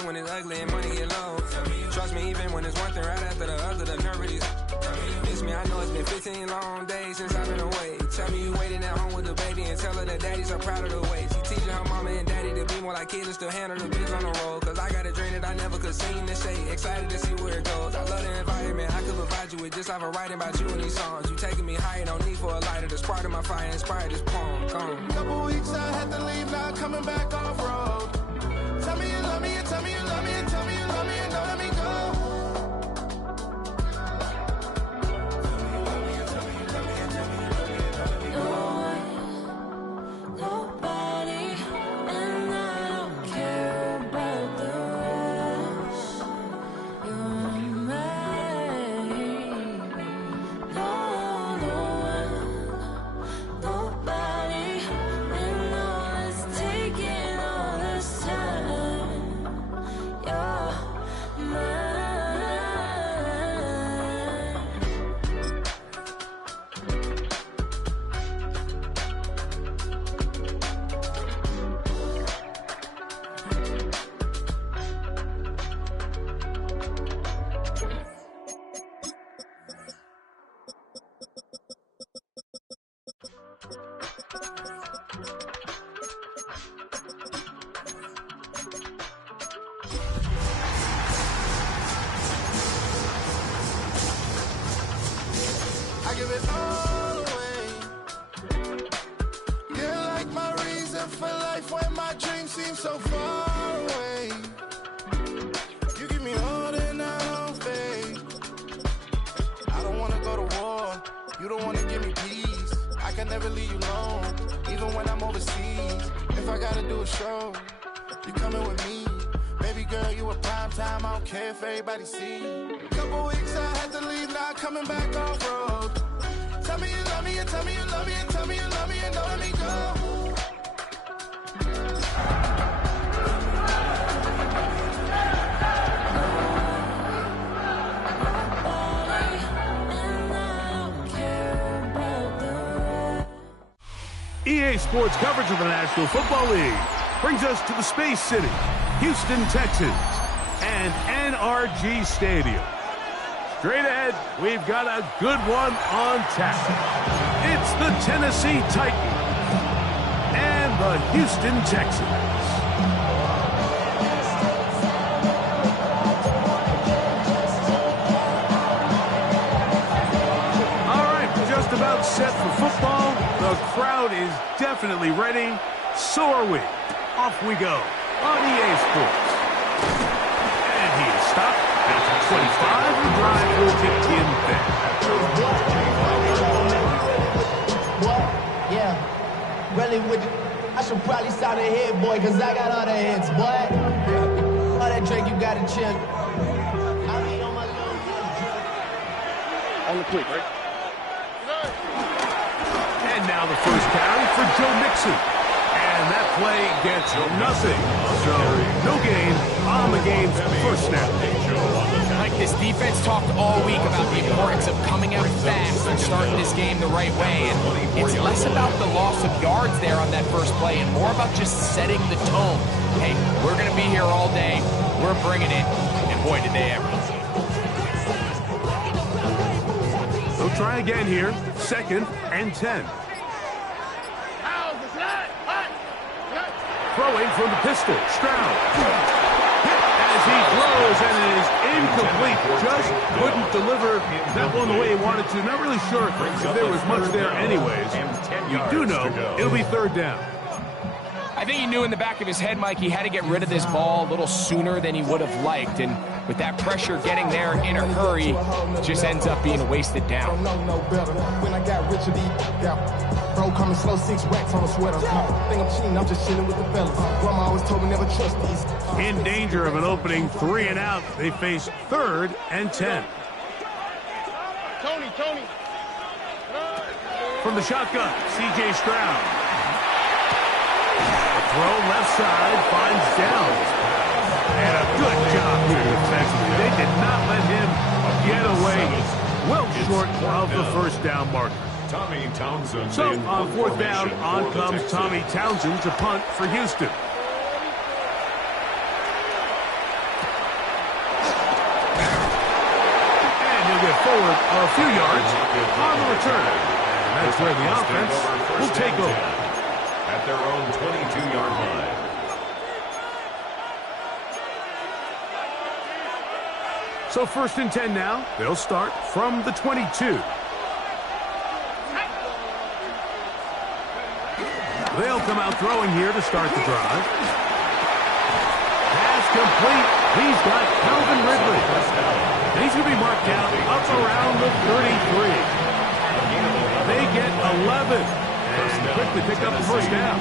even when it's ugly and money get low. Trust me, even when it's one thing right after the other, the nerve is. Miss me, I know it's been 15 long days since I've been away. Tell me you waiting at home with the baby and tell her that daddy's so proud of the way. She teaching her mama and daddy to be more like kids and still handle the biz on the road. Cause I got a dream that I never could sing to say. Excited to see where it goes. I love the environment. I could provide you with just like a writing about you in these songs. You taking me higher, no need for a lighter. The spark of my fire inspired this poem. Gone. Couple weeks I had to leave, now coming back off road. Tell me you love me and tell me you love me and tell me you love me and don't let me go. I give it all away. You're like my reason for life when my dreams seem so far away. You give me all that I don't fade. I don't wanna go to war. You don't wanna give me peace. I can never leave you alone, even when I'm overseas. If I gotta do a show, you coming with me. Baby girl, you a prime time. I don't care if everybody see. Couple weeks I had to leave, now coming back off road. Tell me you love me and tell me you love me and tell me you love me and don't let me go. EA Sports coverage of the National Football League brings us to the Space City, Houston, Texas, and NRG Stadium. Straight ahead, we've got a good one on tap. It's the Tennessee Titans and the Houston Texans. All right, just about set for football. The crowd is definitely ready. So are we. Off we go on EA Sports. And he is stopped. 25, the drive will begin then. What? Yeah. Really, I should probably start a hit, boy, because I got all the hits, boy. All that drink, you got to chill. I mean, on my little on the quick, right? And now the first carry for Joe Mixon. And that play gets nothing. So, no gain on the game's first snap. Like this defense talked all week about the importance of coming out fast and starting this game the right way. And it's less about the loss of yards there on that first play and more about just setting the tone. Hey, we're going to be here all day. We're bringing it. And boy, did they ever. They'll try again here. 2nd and 10. Throwing from the pistol. Stroud. As he throws, and it is incomplete. Just couldn't deliver that one the way he wanted to. Not really sure if there was much there anyways. You do know it'll be 3rd down. I think he knew in the back of his head, Mike, he had to get rid of this ball a little sooner than he would have liked. And with that pressure getting there in a hurry, it just ends up being a wasted down. When I got rich, bro, coming slow, 6 racks on a sweater. Think I'm cheating, I'm just chilling with the fellas. Grandma always told me never trust these. In danger of an opening 3 and out, they face 3rd and 10. Tony. From the shotgun, C.J. Stroud. A throw left side finds Downs. And a good job here defensively. They did not let him get away well short of the first down marker. Tommy Townsend. So on 4th down, on comes Tommy Townsend to punt for Houston. forward a few yards on the return. And that's where the offense will take over. At their own 22-yard line. So 1st and 10 now. They'll start from the 22. They'll come out throwing here to start the drive. Pass complete. He's got Calvin Ridley. And he's going to be marked down up around the 33. They get 11 and quickly pick up the first down.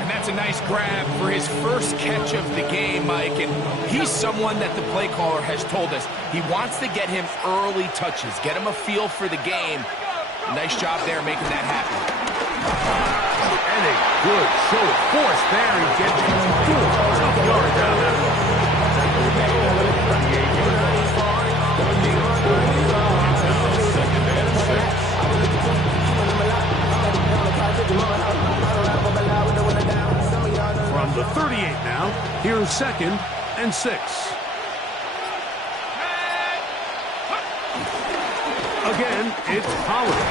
And that's a nice grab for his first catch of the game, Mike. And he's someone that the play caller has told us he wants to get him early touches, get him a feel for the game. Nice job there making that happen. And a good show of force there. He gets 4 tough yards out of that one. From the 38 now, here's 2nd and 6. Again, it's Pollard.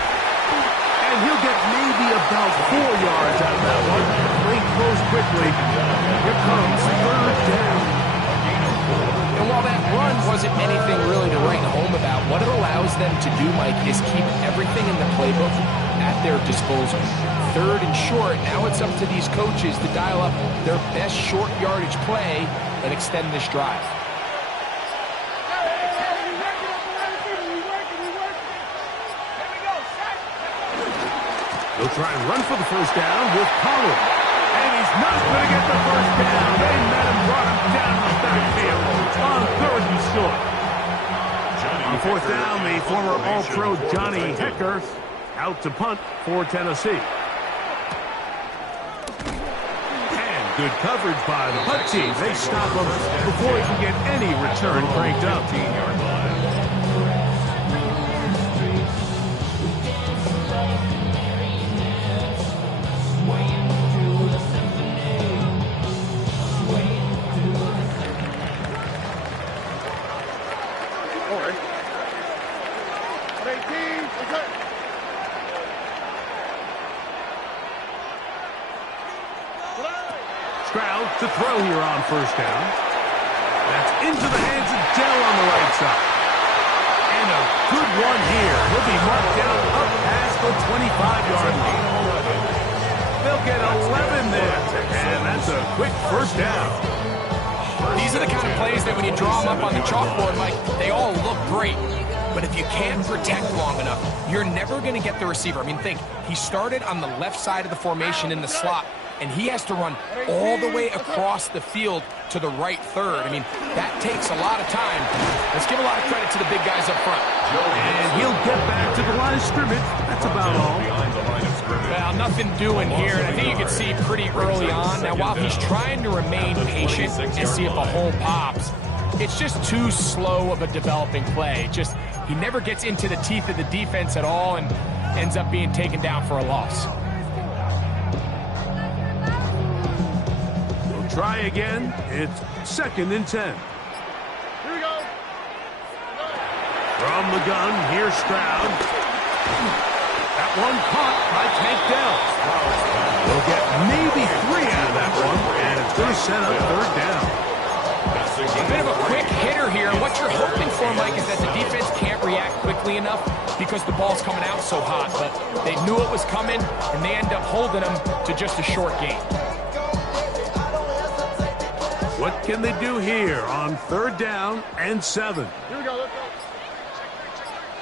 And he'll get maybe about 4 yards out of that one. Link goes quickly. Here comes 3rd down. And while that run wasn't anything really to write home about, what it allows them to do, Mike, is keep everything in the playbook at their disposal. 3rd and short, now it's up to these coaches to dial up their best short yardage play and extend this drive. They'll try and run for the first down with Pollard. And he's not going to get the first down. They met him, brought him down the backfield on 3rd and short. On 4th down, the former All-Pro Johnny Hecker out to punt for Tennessee. And good coverage by the punt team. They stop him before he can get any return cranked up. 15-yard line. Stroud to throw here on 1st down. That's into the hands of Dell on the right side. And a good one here. He'll be marked down up past the 25-yard line. They'll get 11 there. And that's a quick first down. These are the kind of plays that when you draw them up on the chalkboard, Mike, they all look great. But if you can't protect long enough, you're never going to get the receiver. I mean, think, he started on the left side of the formation in the slot, and he has to run all the way across the field to the right 3rd. I mean, that takes a lot of time. Let's give a lot of credit to the big guys up front. And he'll get back to the line of scrimmage. That's about all. Well, nothing doing here, and I think you can see pretty early on. Now, while he's trying to remain patient and see if a hole pops, it's just too slow of a developing play. He never gets into the teeth of the defense at all and ends up being taken down for a loss. We'll try again. It's 2nd and 10. Here we go. From the gun, here's Stroud. That one caught by Tank Dell. They'll get maybe 3 out of that one, and it's going to set up 3rd down. A bit of a quick hitter here. What you're hoping for, Mike, is that the defense can't react quickly enough because the ball's coming out so hot. But they knew it was coming, and they end up holding them to just a short gain. What can they do here on 3rd down and 7? Here we go. Let's go.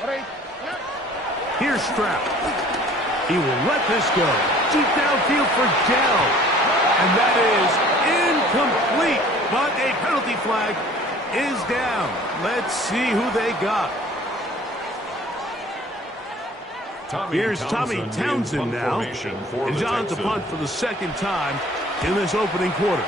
Ready? Here's Stroud. He will let this go. Deep downfield for Dell. And that is incomplete. But a penalty flag is down. Let's see who they got. Here's Tommy Townsend now. And John to punt for the 2nd time in this opening quarter.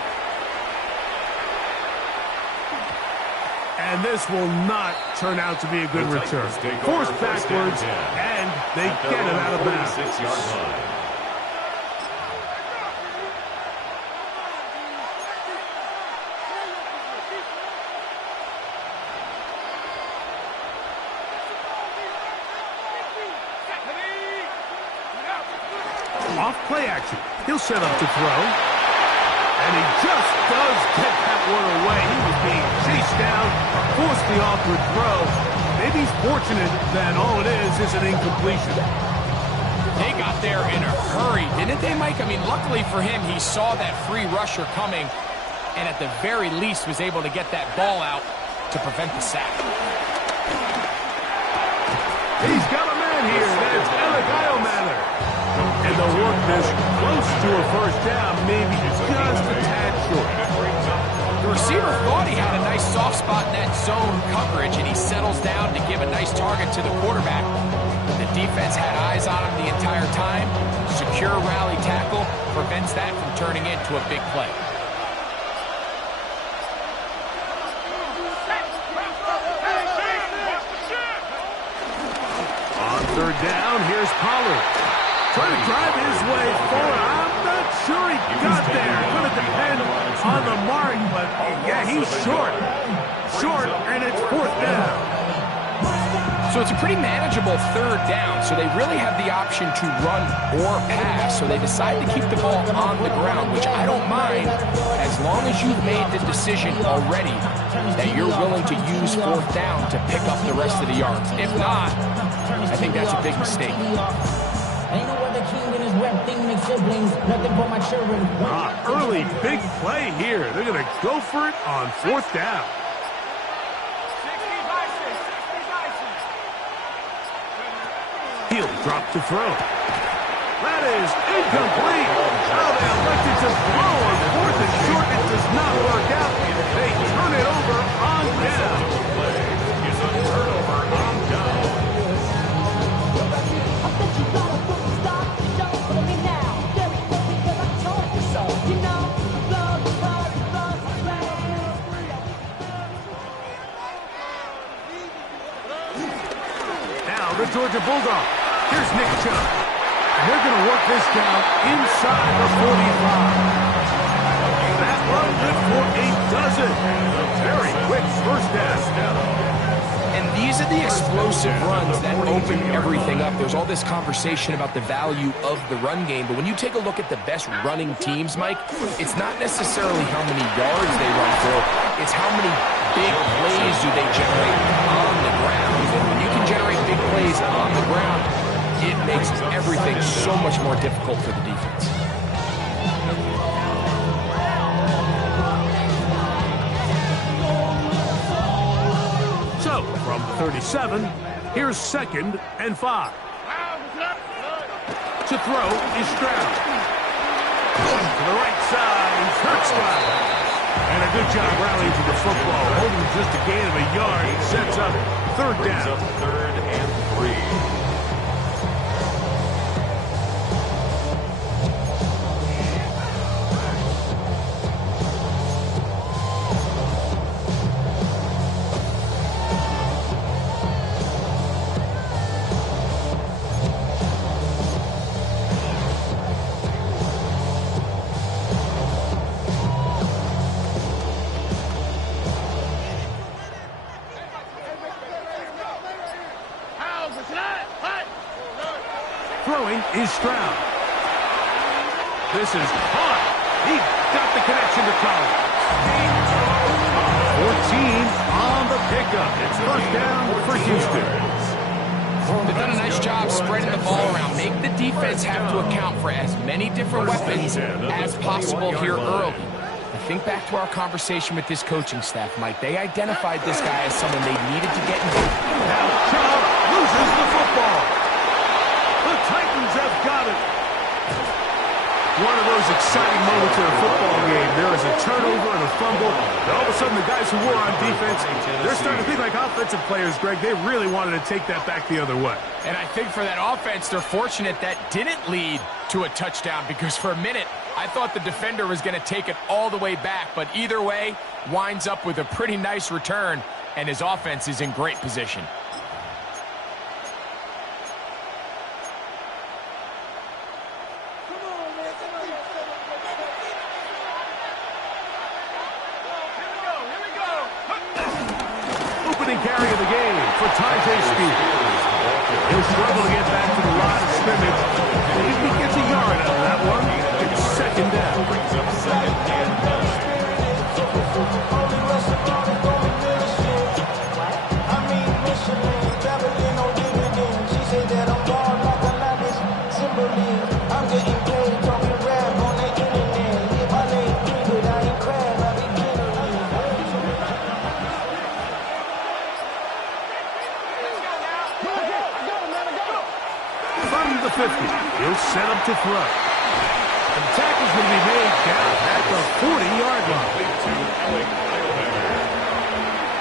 And this will not turn out to be a good return. Forced backwards, and they get it out of bounds. off play action. He'll set up to throw. And he just does get that one away. He was being chased down, forced the awkward throw. Maybe he's fortunate that all it is an incompletion. They got there in a hurry, didn't they, Mike? I mean, luckily for him, he saw that free rusher coming and at the very least was able to get that ball out to prevent the sack. He's got a man here. That's Eligio. And they'll work this close to a first down, maybe just a tad short. The receiver thought he had a nice soft spot in that zone coverage, and he settles down to give a nice target to the quarterback. The defense had eyes on him the entire time. Secure rally tackle prevents that from turning into a big play. On third down, here's Pollard. Trying to drive his way forward. I'm not sure he got there. Going to depend on the mark, but yeah, he's short. Short, and it's fourth down. So it's a pretty manageable third down, so they really have the option to run or pass. So they decide to keep the ball on the ground, which I don't mind as long as you've made the decision already that you're willing to use fourth down to pick up the rest of the yards. If not, I think that's a big mistake. Early big play here. They're going to go for it on fourth down. He'll drop to throw. That is incomplete. Now they elected to throw on fourth and short. It does not work out. They turn it over on down. Is a turnover on down. Now the Georgia Bulldog. Here's Nick Chubb. And they're going to work this down inside the 45. That run good for a dozen. A very quick first down. And these are the explosive runs that open everything up. There's all this conversation about the value of the run game, but when you take a look at the best running teams, Mike, it's not necessarily how many yards they run for, it's how many big plays do they generate on the ground. And when you can generate big plays on the ground, it makes everything so much more difficult for the defense. So, from the 37, here's 2nd and 5. To throw is Stroud. To the right side is Hertzberg. And a good job rallying to the football. Holding just a gain of a yard. He sets up third down. Brings up 3rd and 3. Throwing is Stroud. This is hot. He got the connection to Collins. 14 on the pickup. It's first down for Houston. They've done a nice job spreading the ball around. Make the defense have to account for as many different weapons as possible here early. Think back to our conversation with this coaching staff, Mike. They identified this guy as someone they needed to get involved. Now Chubb loses the football. The Titans have got it. One of those exciting moments in a football game. There is a turnover and a fumble. And all of a sudden, the guys who were on defense, they're starting to think like offensive players, Greg. They really wanted to take that back the other way. And I think for that offense, they're fortunate that didn't lead to a touchdown, because for a minute, I thought the defender was going to take it all the way back. But either way, winds up with a pretty nice return, and his offense is in great position. Carry of the game for Tajay Spears. He'll struggle to get back to the line of scrimmage. If he gets a yard out of second and 9. From the 50, he'll set up to throw. The tackle's going to be made down at the 40-yard line.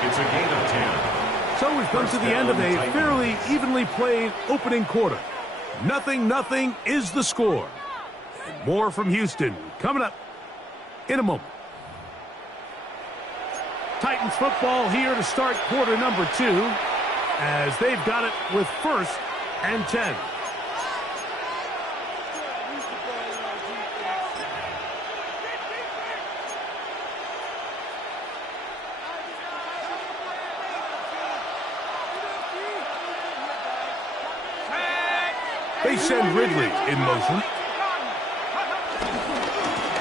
It's a gain of 10. So we've come to the end of a fairly evenly played opening quarter. 0-0 is the score. And more from Houston coming up in a moment. Titans football here to start quarter number 2 as they've got it with 1st and 10. They send Ridley in motion.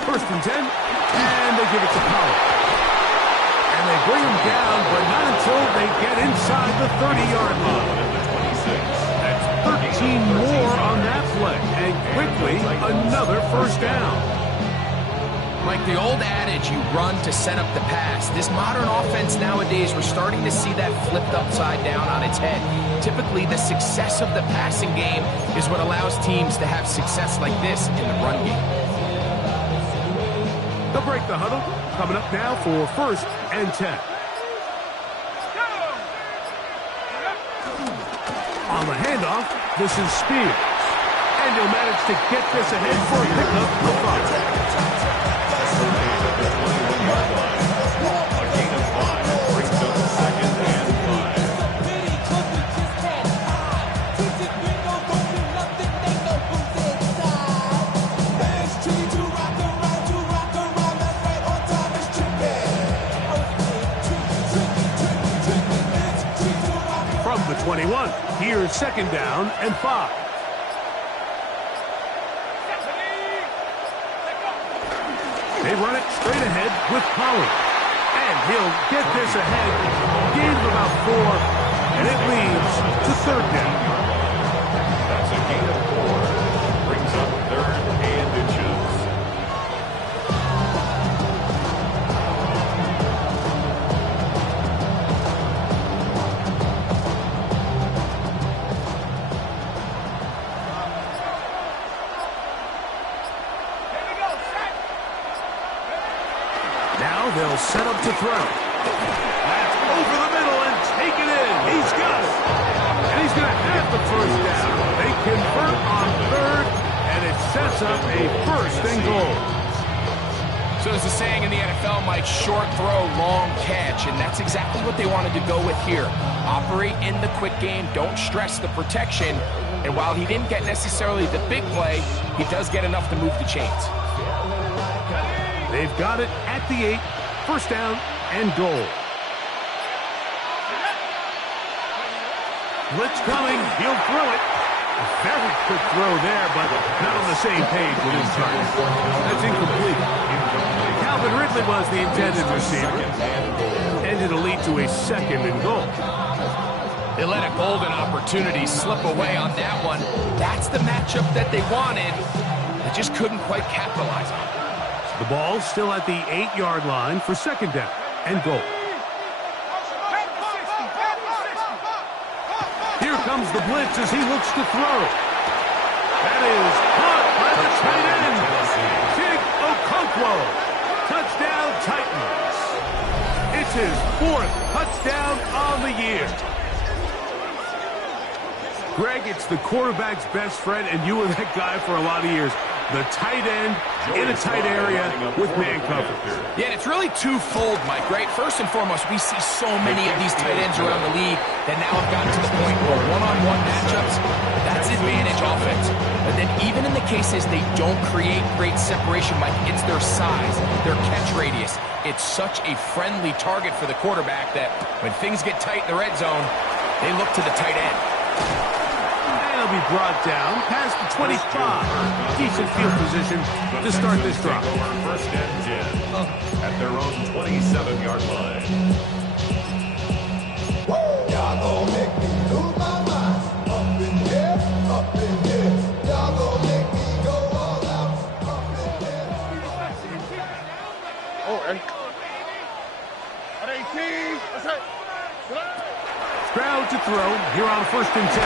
1st and 10, and they give it to Pollard. And they bring him down, but not until they get inside the 30-yard line. That's 13 more on that play, and quickly another 1st down. Like the old adage, you run to set up the pass. This modern offense nowadays, we're starting to see that flipped upside down on its head. Typically, the success of the passing game is what allows teams to have success like this in the run game. They'll break the huddle. Coming up now for 1st and 10. On the handoff, this is Spears. And he'll manage to get this ahead for a pickup of 5. From the 21, here's 2nd down and 5. They run it straight ahead with Pollard. And he'll get this ahead. Gain of about 4, and it leads to 3rd down. That's a gain of 4. Brings up 3rd and inches. Now they'll set up to throw. That's over the middle and taken in. He's got it. And he's going to have the 1st down. They convert on 3rd, and it sets up a 1st and goal. So there's a saying in the NFL, Mike, short throw, long catch, and that's exactly what they wanted to go with here. Operate in the quick game, don't stress the protection, and while he didn't get necessarily the big play, he does get enough to move the chains. They've got it at the 8, 1st down and goal. Blitz coming, he'll throw it. A very quick throw there, but not on the same page with his target. That's incomplete. Calvin Ridley was the intended receiver, and it'll lead to a 2nd and goal. They let a golden opportunity slip away on that one. That's the matchup that they wanted. They just couldn't quite capitalize on it. The ball's still at the 8-yard line for 2nd down and goal. Here comes the blitz as he looks to throw. That is caught by the tight end, Tig Okonkwo. Touchdown, Titans. It's his 4th touchdown on the year. Greg, it's the quarterback's best friend, and you were that guy for a lot of years. The tight end in a tight area with man coverage. Yeah, and it's really twofold, Mike, right? First and foremost, we see so many of these tight ends around the league that now have gotten to the point where one-on-one matchups, that's advantage offense. But then even in the cases they don't create great separation, Mike, it's their size, their catch radius. It's such a friendly target for the quarterback that when things get tight in the red zone, they look to the tight end. And a He'll be brought down past the 25. Decent field position to start this drive. First and 10 at their own 27-yard line. Y'all gon' make me lose my mind. Up in here, up in here. Y'all gon' make me go all out. Up in here. Oh, and 18. That's it. Stroud to throw here on 1st and 10.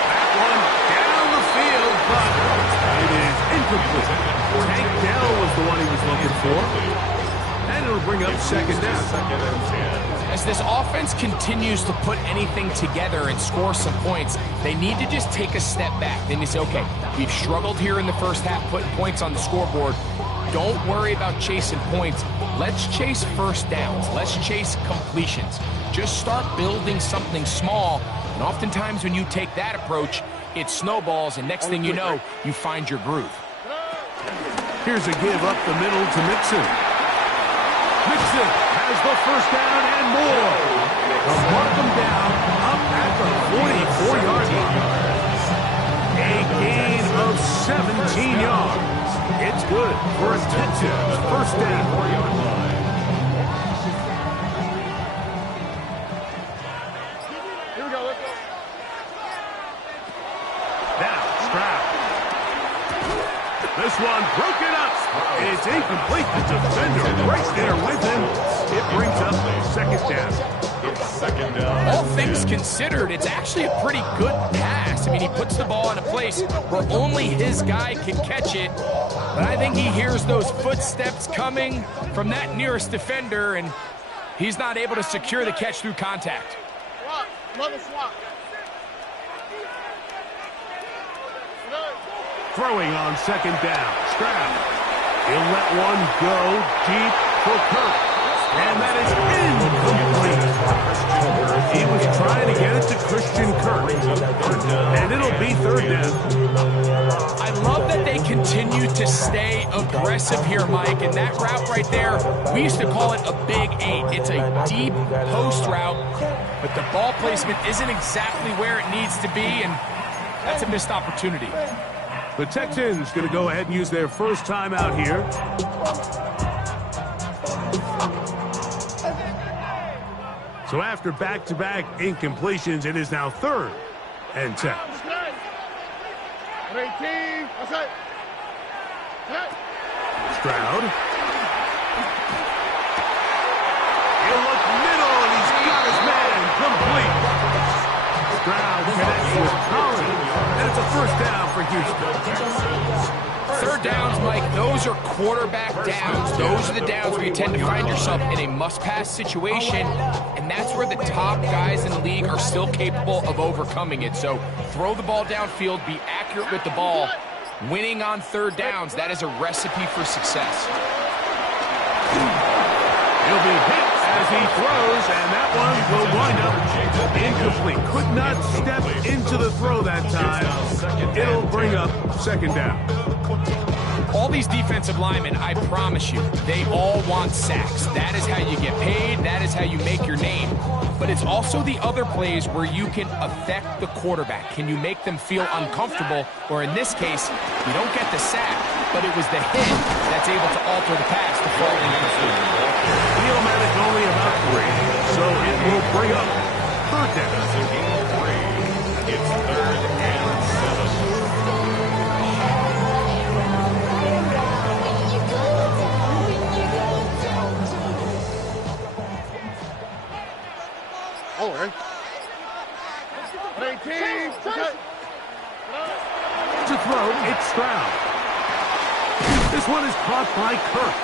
That one down the field, but it is incomplete. Tank Dell was the one he was looking for. And it'll bring up 2nd down. As this offense continues to put anything together and score some points, they need to just take a step back. Then you say, okay, we've struggled here in the first half putting points on the scoreboard. Don't worry about chasing points. Let's chase first downs. Let's chase completions. Just start building something small. And oftentimes when you take that approach, it snowballs, and next thing you know, you find your groove. Here's a give up the middle to Mixon. Mixon has the 1st down and more. They'll mark him down up at the 44-yard line. A gain of 17 yards. It's good for a Texans 1st down. Here we go. Let's go. Now, Stroud. This one broken up. It's incomplete. The defender right there with him. It brings up 2nd down. It's 2nd down. All things considered, it's actually a pretty good pass. I mean, he puts the ball in a place where only his guy can catch it. But I think he hears those footsteps coming from that nearest defender, and he's not able to secure the catch through contact. Swap. Another swap. Throwing on 2nd down. Stroud. He'll let one go deep for Kirk. And that is incomplete. He was trying to get it to Christian Kirk. And it'll be 3rd down. I love that they continue to stay aggressive here, Mike. And that route right there, we used to call it a Big 8. It's a deep post route, but the ball placement isn't exactly where it needs to be, and that's a missed opportunity. The Texans going to go ahead and use their first time out here. So after back-to-back incompletions, it is now 3rd and 10. 18. That's it. Stroud. He'll look middle, and he's got his man complete. Stroud connects with Collins, and it's a 1st down for Houston. 3rd downs, Mike, those are quarterback downs. Those are the downs where you tend to find yourself in a must-pass situation, and that's where the top guys in the league are still capable of overcoming it. So throw the ball downfield, be accurate with the ball. Winning on 3rd downs, that is a recipe for success. He'll be hit as he throws, and that one will wind up incomplete. Could not step into the throw that time. It'll bring up 2nd down. All these defensive linemen, I promise you, they all want sacks. That is how you get paid. That is how you make your name. But it's also the other plays where you can affect the quarterback. Can you make them feel uncomfortable? Or in this case, you don't get the sack, but it was the hit that's able to alter the pass to fall incomplete. Wheelmatic only about 3, so it will bring up 3rd down. It's 3rd and 7. Oh, right. 18. To throw, it's Stroud. This one is caught by Kirk.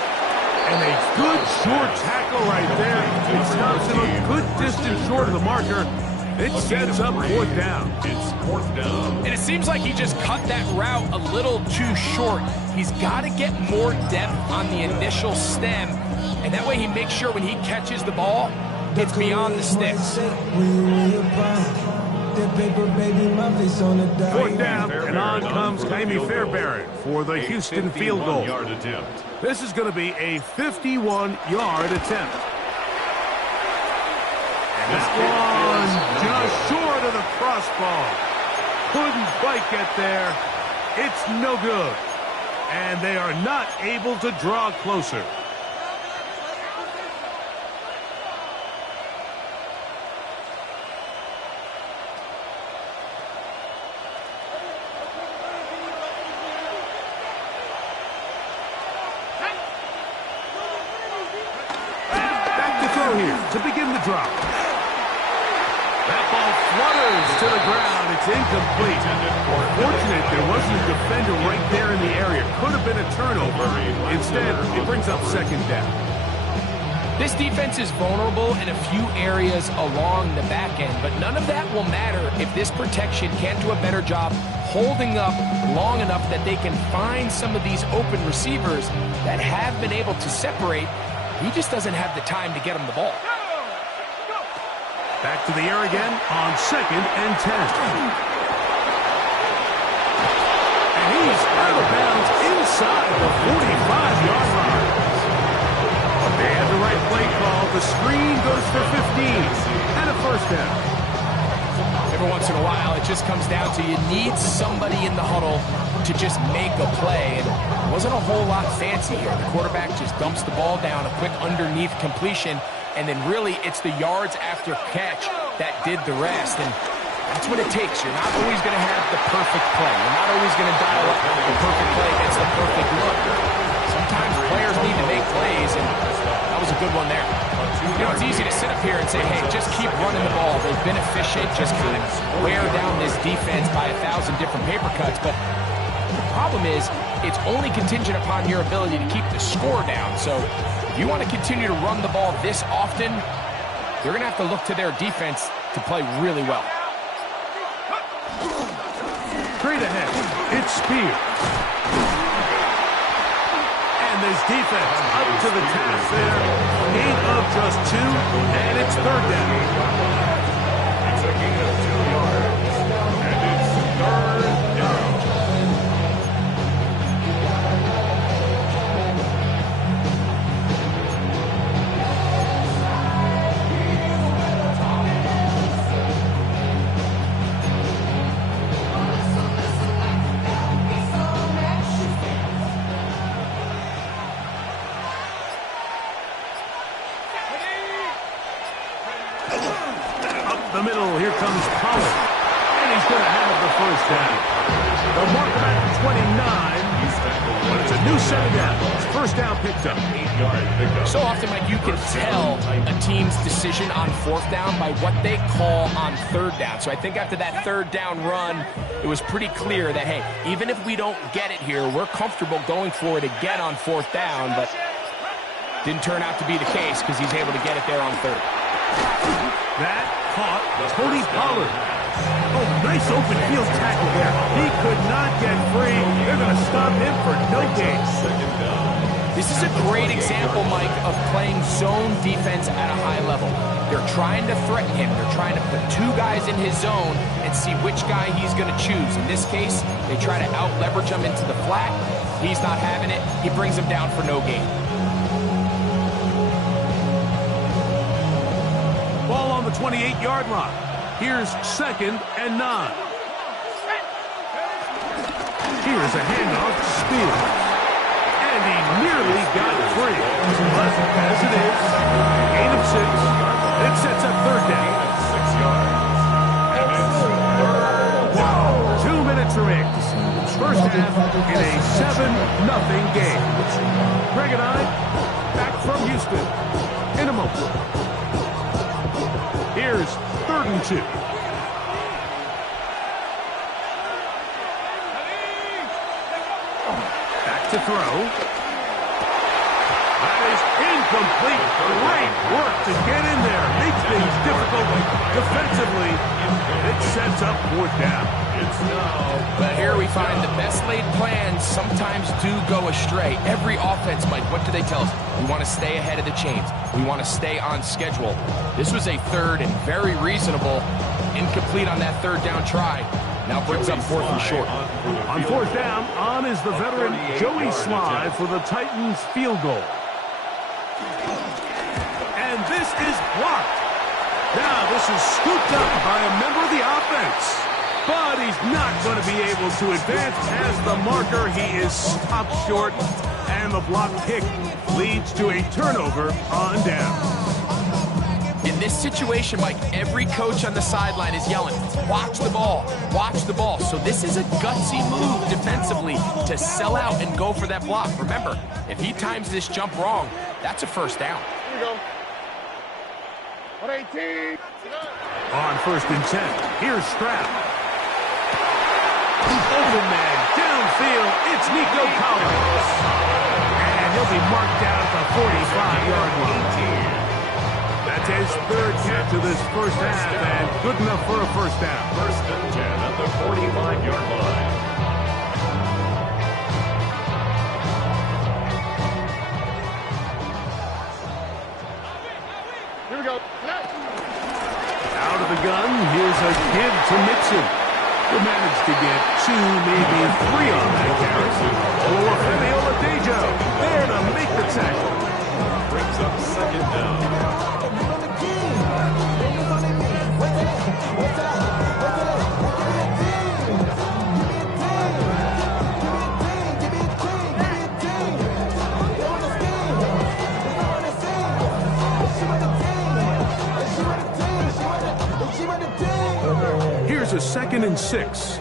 And a good short tackle right there. It stops him a good distance short of the marker. It sets up 4th down. It's 4th down. And it seems like he just cut that route a little too short. He's got to get more depth on the initial stem. And that way he makes sure when he catches the ball, it's beyond the sticks. 4th down, and on comes Kaimi Fairbairn for the Houston field goal. This is going to be a 51-yard attempt. That one just short of the crossbar. Couldn't quite get there. It's no good. And they are not able to draw closer. Here to begin the drop. That ball flutters to the ground. It's incomplete. Fortunate there wasn't a defender right there in the area. Could have been a turnover. Instead, it brings up second down. This defense is vulnerable in a few areas along the back end, but none of that will matter if this protection can't do a better job holding up long enough that they can find some of these open receivers that have been able to separate. He just doesn't have the time to get him the ball. Back to the air again on 2nd and 10. And he's out of bounds inside the 45-yard line. They have the right play call. The screen goes for 15 and a first down. Every once in a while, it just comes down to you need somebody in the huddle to just make a play. And it wasn't a whole lot fancy here. The quarterback just dumps the ball down, a quick underneath completion, and then really it's the yards after catch that did the rest. And that's what it takes. You're not always going to have the perfect play. You're not always going to dial up the perfect play against the perfect look. Sometimes players need to make plays, and that was a good one there. You know, it's easy to sit up here and say, hey, just keep running the ball. They've been efficient, just kind of wear down this defense by 1,000 different paper cuts. But the problem is, it's only contingent upon your ability to keep the score down. So if you want to continue to run the ball this often, they're going to have to look to their defense to play really well. Straight ahead, it's Spears. And this defense up to the task there. Gain of just 2, and it's third down. It's a gain of 2 yards, and it's third down. The middle, here comes Pollard. And he's going to have the first down. They'll mark him at the 29, but it's a new set of downs. First down picked up. 8-yard pickup. So often, Mike, you can tell a team's decision on fourth down by what they call on third down. So I think after that third down run, it was pretty clear that, hey, even if we don't get it here, we're comfortable going for it again on fourth down, but didn't turn out to be the case because he's able to get it there on third. That caught Tony Pollard. Oh, nice open field tackle there. He could not get free. They're going to stop him for no gain. This is a great example, Mike, of playing zone defense at a high level. They're trying to threaten him. They're trying to put 2 guys in his zone and see which guy he's going to choose. In this case, they try to out-leverage him into the flat. He's not having it. He brings him down for no gain. Ball on the 28-yard line. Here's 2nd and 9. Here's a handoff to Spears. And he nearly got free. But as it is, gain of 6. It sets up third down. 6 yards. And it's third down. 2 minutes remaining. First half in a 7-0 game. Greg and I, back from Houston in a moment. Here's 3rd and 2. Back to throw. That is incomplete. Great work to get in there. Makes things difficult defensively. It sets up 4th down. But here we find the best laid plans sometimes do go astray. Every offense, Mike, what do they tell us? We want to stay ahead of the chains. We want to stay on schedule. This was a third and very reasonable. Incomplete on that third down try. Now brings up 4th and short. On 4th down, on is the veteran Joey Sly for the Titans field goal. And this is blocked. Now this is scooped up by a member of the offense. But he's not going to be able to advance past the marker. He is stopped short, and the block kick leads to a turnover on down. In this situation, Mike, every coach on the sideline is yelling, watch the ball, watch the ball. So this is a gutsy move defensively to sell out and go for that block. Remember, if he times this jump wrong, that's a first down. Here we go. 118. On 1st and 10, here's Stroud. Open man, downfield, it's Nico Collins. And he'll be marked down at the 45-yard line. That's his 3rd catch of this first half, and good enough for a first down. 1st and 10 at the 45-yard line. Here we go. Out of the gun, here's a give to Mixon. He'll manage to get 2, maybe 3 on that carry. Olufemi Oladejo there to make the tackle. Brings up 2nd down. Here's a 2nd and 6.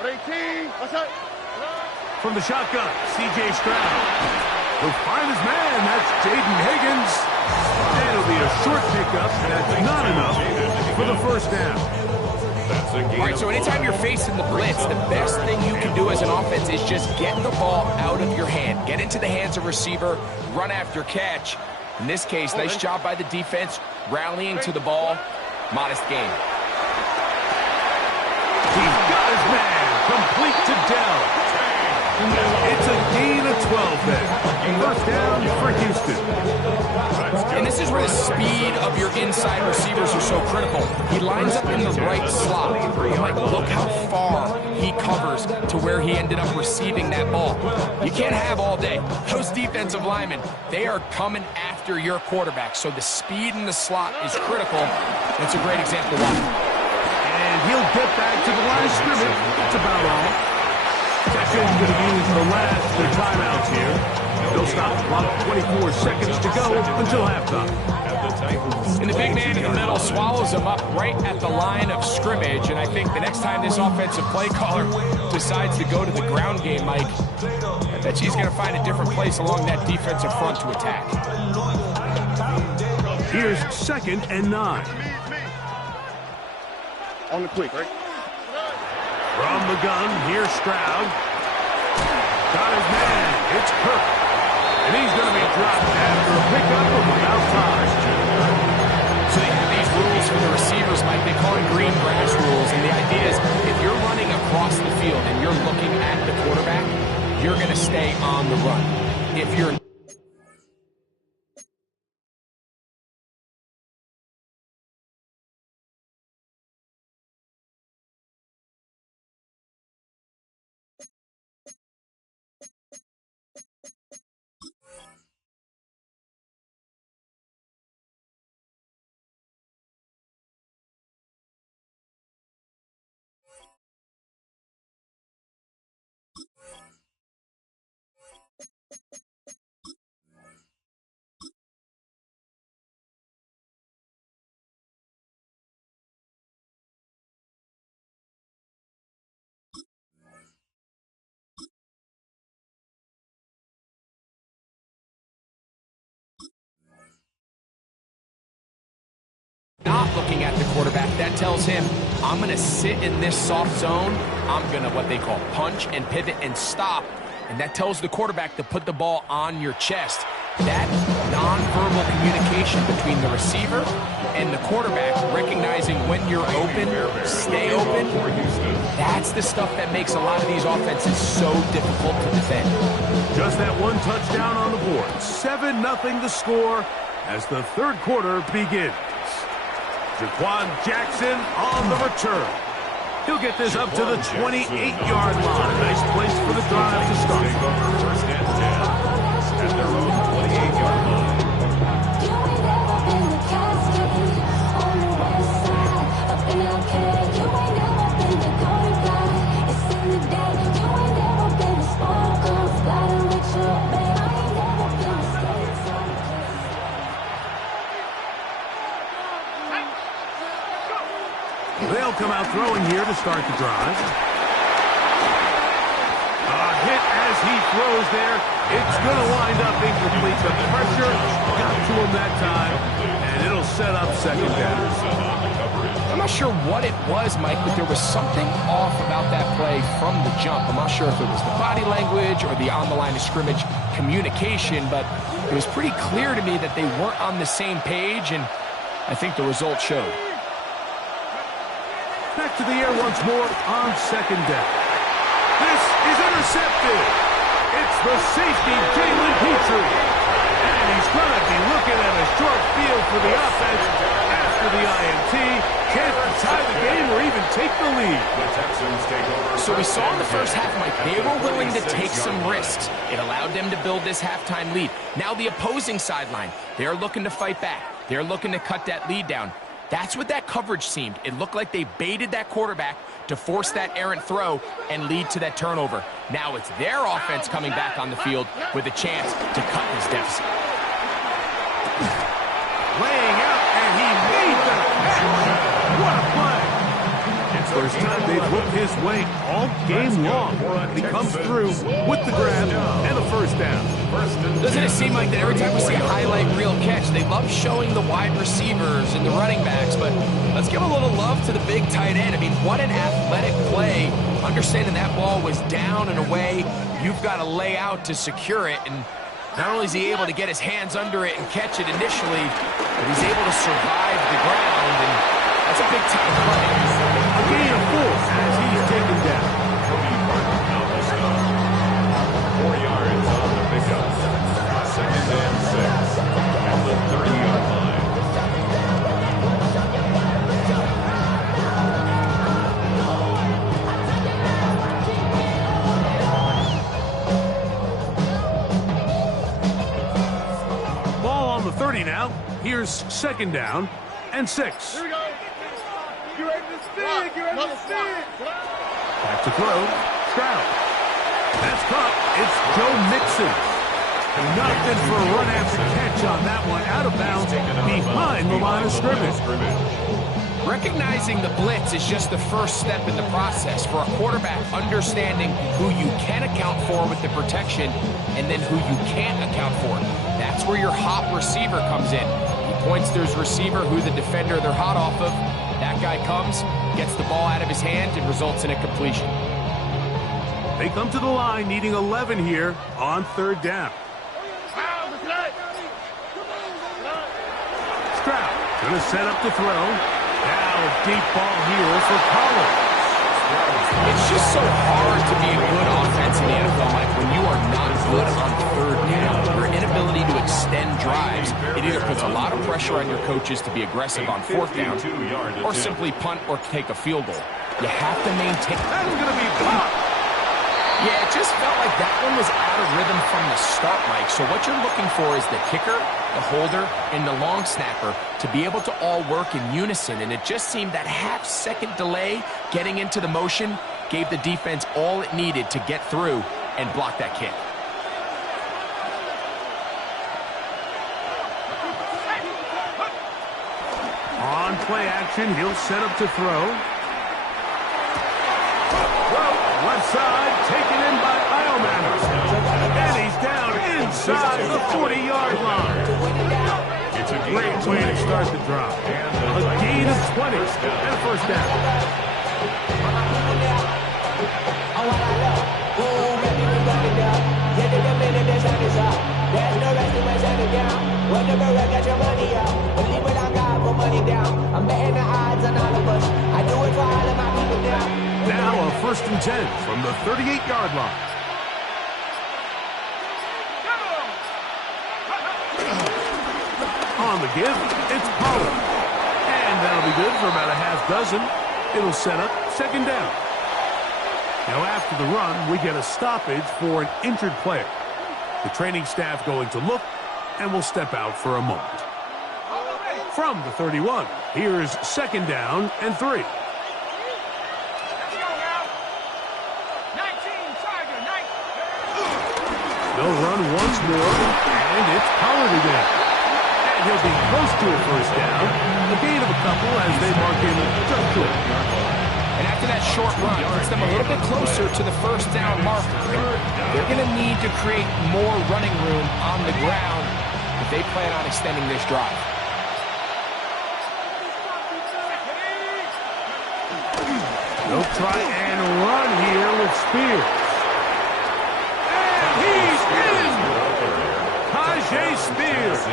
118. From the shotgun, C.J. Stroud. He'll find his man. That's Jaden Higgins. And it'll be a short pickup. That's not enough for the first down. All right, so anytime you're facing the blitz, the best thing you can do as an offense is just get the ball out of your hand. Get into the hands of receiver, run after catch. In this case, nice job by the defense, rallying to the ball. Modest gain. He's got his man. Complete to Dell. It's a gain of 12 then. First down for Houston. And this is where the speed of your inside receivers are so critical. He lines up in the right slot. Like, look how far he covers to where he ended up receiving that ball. You can't have all day. Those defensive linemen, they are coming after your quarterback. So the speed in the slot is critical. That's a great example of that. And he'll get back to the line of scrimmage. That's about all. Texans going to use the last of their timeouts here. They'll stop the clock. 24 seconds to go until halftime. And the big man in the middle swallows him up right at the line of scrimmage. And I think the next time this offensive play caller decides to go to the ground game, Mike, I bet he's going to find a different place along that defensive front to attack. Here's 2nd and 9. On the quick, right? From the gun, here's Stroud. Got his man. It's Kirk. And he's going to be dropped after a pickup of about 5. So they have these rules for the receivers, Mike. They call them green grass rules. And the idea is if you're running across the field and you're looking at the quarterback, you're going to stay on the run. If you're not looking at the quarterback, that tells him, I'm going to sit in this soft zone. I'm going to what they call punch and pivot and stop. And that tells the quarterback to put the ball on your chest. That nonverbal communication between the receiver and the quarterback, recognizing when you're open, stay open, that's the stuff that makes a lot of these offenses so difficult to defend. Just that one touchdown on the board. 7-0 the score as the 3rd quarter begins. Jaquan Jackson on the return. He'll get this up to the 28-yard line. Nice place for the drive to start. First and 10 at their own 28-yard line. come out throwing here to start the drive. A hit as he throws there. It's going to wind up incomplete. The pressure got to him that time, and it'll set up second down. I'm not sure what it was, Mike, but there was something off about that play from the jump. I'm not sure if it was the body language or the on-the-line of scrimmage communication, but it was pretty clear to me that they weren't on the same page, and I think the result showed. Back to the air once more on second down. This is intercepted. It's the safety, Jalen Petrie. And he's going to be looking at a short field for the offense after the INT. Can't tie the game or even take the lead. So we saw in the first half, Mike, they were willing to take some risks. It allowed them to build this halftime lead. Now the opposing sideline, they're looking to fight back. They're looking to cut that lead down. That's what that coverage seemed. It looked like they baited that quarterback to force that errant throw and lead to that turnover. Now it's their offense coming back on the field with a chance to cut this deficit. Laying out, and he made the catch. What a play. First time they've looked his way all game long. He comes through with the grab and a first down. Doesn't it seem like that every time we see a highlight reel catch, they love showing the wide receivers and the running backs, but let's give a little love to the big tight end. I mean, what an athletic play. Understanding that ball was down and away, you've got to lay out to secure it, and not only is he able to get his hands under it and catch it initially, but he's able to survive the ground, and that's a big time play. A gain of 4 as he's taken down. 4 yards on the pickup. Second and 6 at the 30-yard line. Ball on the 30 now. Here's second down and 6. Here we go. You ready to stick? You ready to stick? Back to throw. Stroud. That's caught. It's Joe Mixon. Nothing for a run after catch on that one. Out of bounds behind the line of scrimmage. Recognizing the blitz is just the first step in the process for a quarterback understanding who you can account for with the protection and then who you can't account for. That's where your hot receiver comes in. He points to his receiver who the defender they're hot off of. That guy comes, gets the ball out of his hand, and results in a completion. They come to the line needing 11 here on third down. Stroud going to set up the throw. Now a deep ball here for Collins. It's just so hard to be a good offense in the NFL, Mike, when you are not good on third down. Your inability to extend drives, it either puts a lot of pressure on your coaches to be aggressive on fourth down or simply punt or take a field goal. You have to maintain. That's going to be blocked. Yeah, it just felt like that one was out of rhythm from the start, Mike. So what you're looking for is the kicker, the holder, and the long snapper to be able to all work in unison. And it just seemed that half-second delay getting into the motion gave the defense all it needed to get through and block that kick. On play action, he'll set up to throw. Left side, taken in by Eilman. And he's down inside the 40-yard line. It's a great way to start the drive. A gain of 20 and a first down. Now a first and 10 from the 38-yard line. On the give, it's Pollard. And that'll be good for about a half dozen. It'll set up second down. Now after the run, we get a stoppage for an injured player. The training staff going to look, and will step out for a moment. From the 31, here's second down and 3. They'll run once more, and it's Pollard again. And he'll be close to a first down. A gain of a couple as they mark him just short. And after that short run, puts them a little bit closer to the first down marker. They're going to need to create more running room on the ground if they plan on extending this drive. They'll try and run here with Spears. And he's in! Tajay Spears.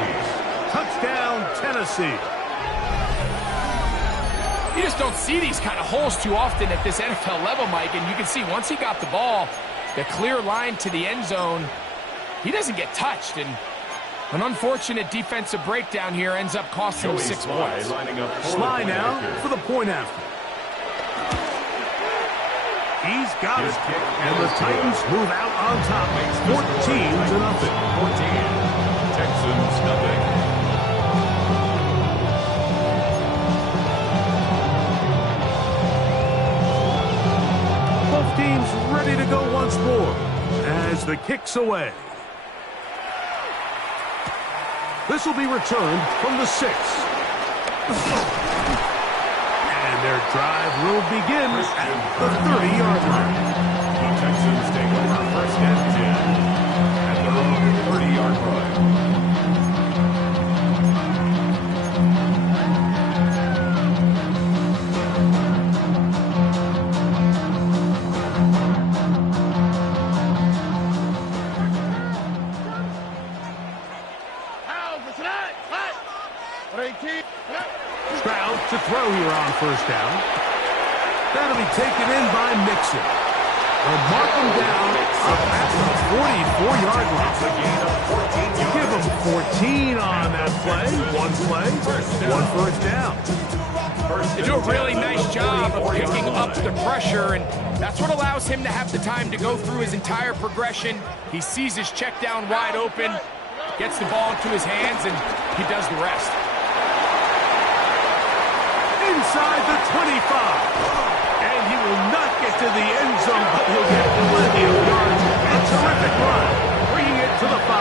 Touchdown, Tennessee. You just don't see these kind of holes too often at this NFL level, Mike, and you can see once he got the ball, the clear line to the end zone, he doesn't get touched, and an unfortunate defensive breakdown here ends up costing him 6 points. Slye now for the point after. He's got it, and the Titans move out on top, 14-0. 14, Texans nothing. Teams ready to go once more as the kick's away. This will be returned from the 6. And their drive will begin at the 30-yard line. The Texans take over first and 10 at their own 30-yard line. Stroud to throw here on first down. That'll be taken in by Mixon. They'll mark him down at the 44-yard line. You give him 14 on that play. One first down. They do a really nice job of picking up the pressure, and that's what allows him to have the time to go through his entire progression. He sees his check down wide open, gets the ball into his hands, and he does the rest. Inside the 25. And he will not get to the end zone, but he'll get plenty of yards. A terrific run, bringing it to the 5.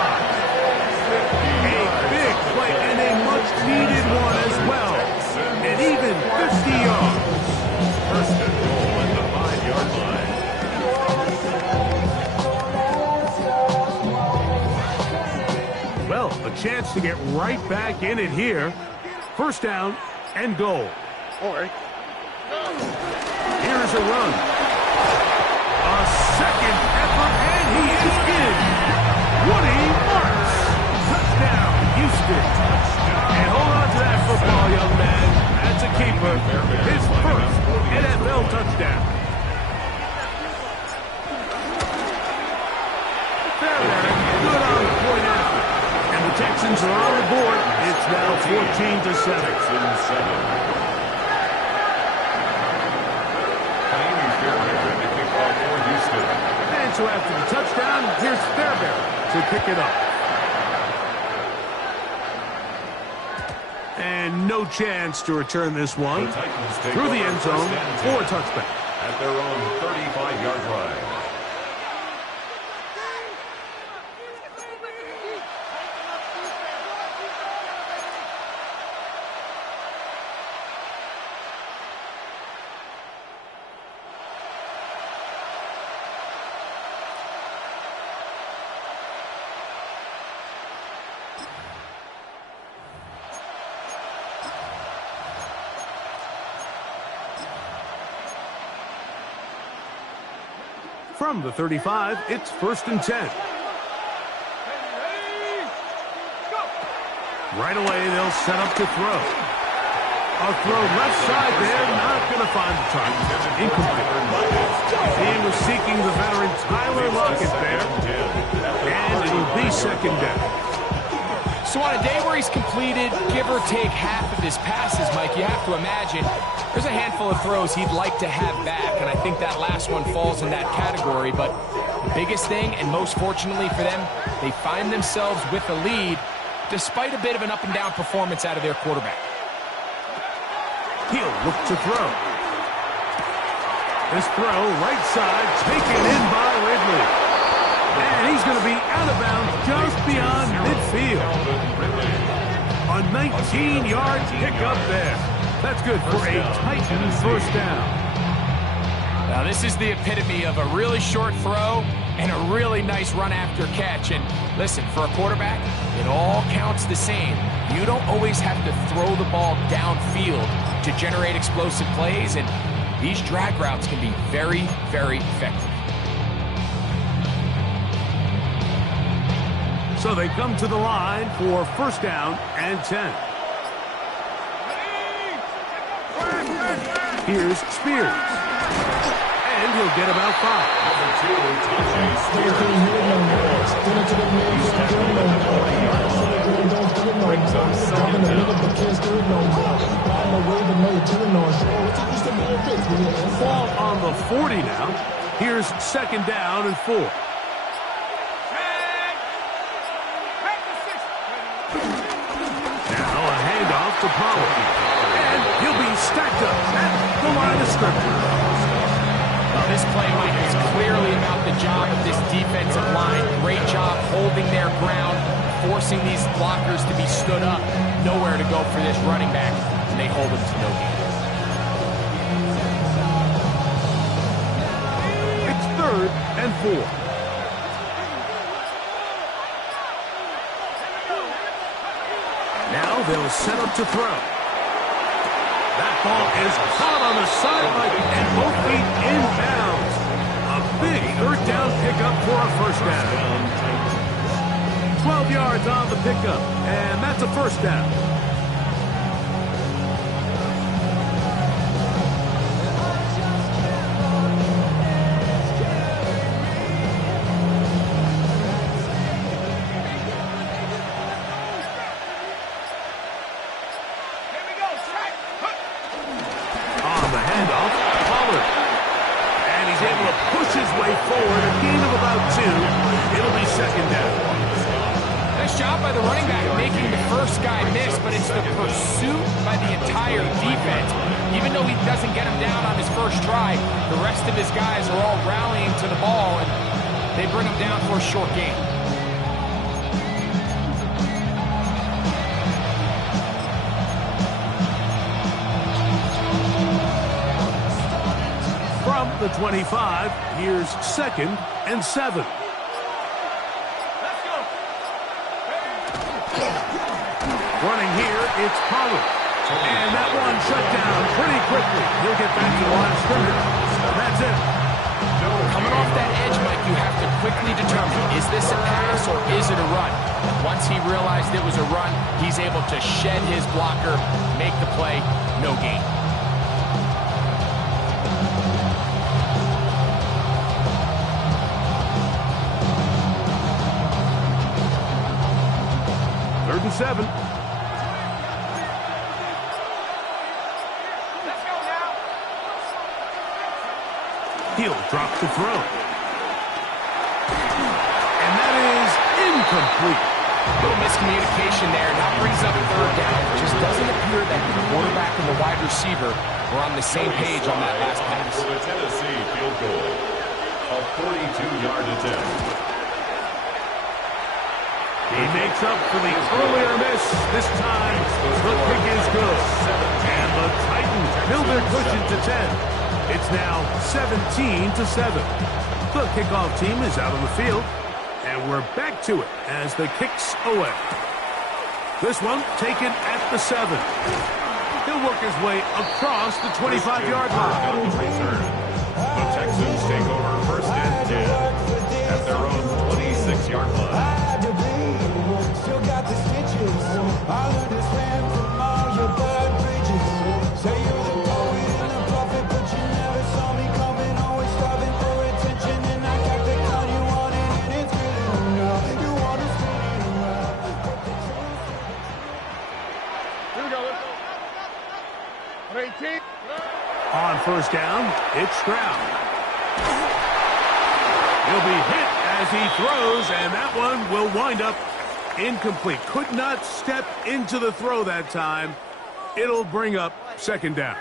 A big play and a much-needed one as well. And even 50 yards. First and goal at the 5-yard line. Well, a chance to get right back in it here. First down and goal. Here's a run. A second effort, and he is in. Woody Marks. Touchdown, Houston. And hold on to that football, young man. That's a keeper. His first NFL touchdown. Good on the point after. And the Texans are on the board. It's now 14-7. Texans 7. And so after the touchdown, here's Fairbairn to pick it up. And no chance to return this one through the end zone for a touchback. At their own 35-yard line. From the 35, it's 1st and 10. Right away, they'll set up to throw. A throw left side there, not going to find the target. Incomplete. He was seeking the veteran Tyler Lockett there, and it'll be second down. So on a day where he's completed, give or take half of his passes, Mike, you have to imagine there's a handful of throws he'd like to have back, and I think that last one falls in that category. But the biggest thing, and most fortunately for them, they find themselves with the lead despite a bit of an up-and-down performance out of their quarterback. He'll look to throw. This throw, right side, taken in by Ridley. And he's going to be out of bounds just beyond midfield. A A 19-yard pickup there. That's good for a Titans first down. Now this is the epitome of a really short throw and a really nice run after catch. And listen, for a quarterback, it all counts the same. You don't always have to throw the ball downfield to generate explosive plays, and these drag routes can be very, very effective. So they come to the line for first down and 10. Here's Spears. And he'll get about 5. Ball on the 40 now. Here's second down and 4. Now a handoff to Pollard. And he'll be stacked up at the line of scrimmage. Well, this play, Mike, is clearly about the job of this defensive line. Great job holding their ground, forcing these blockers to be stood up. Nowhere to go for this running back, and they hold him to no gain. It's third and 4. Now they'll set up to throw. That ball is caught on the sideline and both feet inbounds. A big third down pickup for a first down. 12 yards on the pickup, and that's a first down. Forward, a gain of about 2. It'll be second down. Nice job by the running back making the first guy miss, but it's the pursuit by the entire defense. Even though he doesn't get him down on his first try, the rest of his guys are all rallying to the ball, and they bring him down for a short gain. From the 25, here's second and 7. Let's go. Running here, it's Pollard. And that one shut down pretty quickly. He'll get back to the line of scrimmage. That's it. Coming off that edge, Mike, you have to quickly determine, is this a pass or is it a run? Once he realized it was a run, he's able to shed his blocker, make the play, no gain. Third and 7. Let's go now. He'll drop the throw. And that is incomplete. Little miscommunication there. Now brings up third down. It just doesn't appear that the quarterback and the wide receiver were on the same page on that last pass. For the Tennessee field goal. A 42-yard attempt. He makes up for the earlier miss. This time, the kick is good. And the Titans build their cushion to 10. It's now 17-7. The kickoff team is out on the field. And we're back to it as the kick's away. This one taken at the 7. He'll work his way across the 25-yard line. The Texans take over first and 10 at their own 26-yard line. Still got the stitches. I understand from all your bad bridges. Say you're the poet and the prophet, but you never saw me coming. Always starving for attention, and I got the kind you wanted, and it's getting now. You want to spin it around. Here we go. Let's go. 18. On first down, it's Stroud. He'll be hit as he throws, and that one will wind up incomplete. Could not step into the throw that time. It'll bring up second down.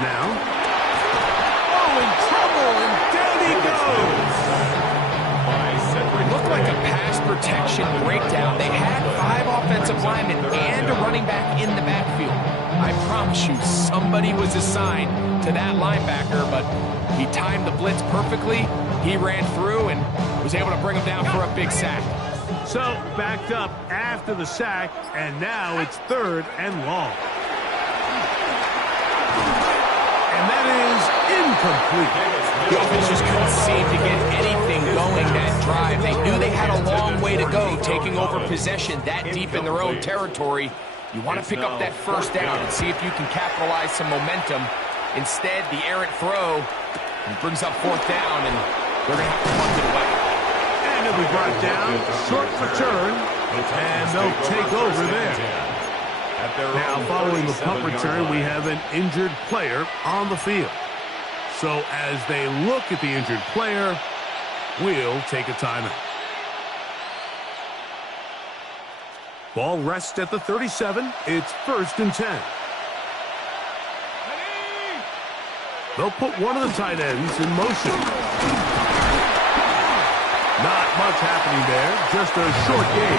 now. Oh, in trouble, and down he goes. It looked like a pass protection breakdown. They had 5 offensive linemen and a running back in the backfield. I promise you, somebody was assigned to that linebacker, but he timed the blitz perfectly. He ran through and was able to bring him down for a big sack. So, backed up after the sack, and now it's 3rd and long. And that is incomplete. The offense just couldn't seem to get anything going that drive. They knew they had a long way to go, taking over possession that deep in their own territory. You want to pick up that first down and see if you can capitalize some momentum. Instead, the errant throw brings up 4th down, and they're going to have to punt it away. And it'll be brought down, short return, and they'll take over there. Now, following the punt return, we have an injured player on the field. So, as they look at the injured player, we'll take a timeout. Ball rests at the 37. It's 1st and 10. They'll put one of the tight ends in motion. Not much happening there, just a short gain.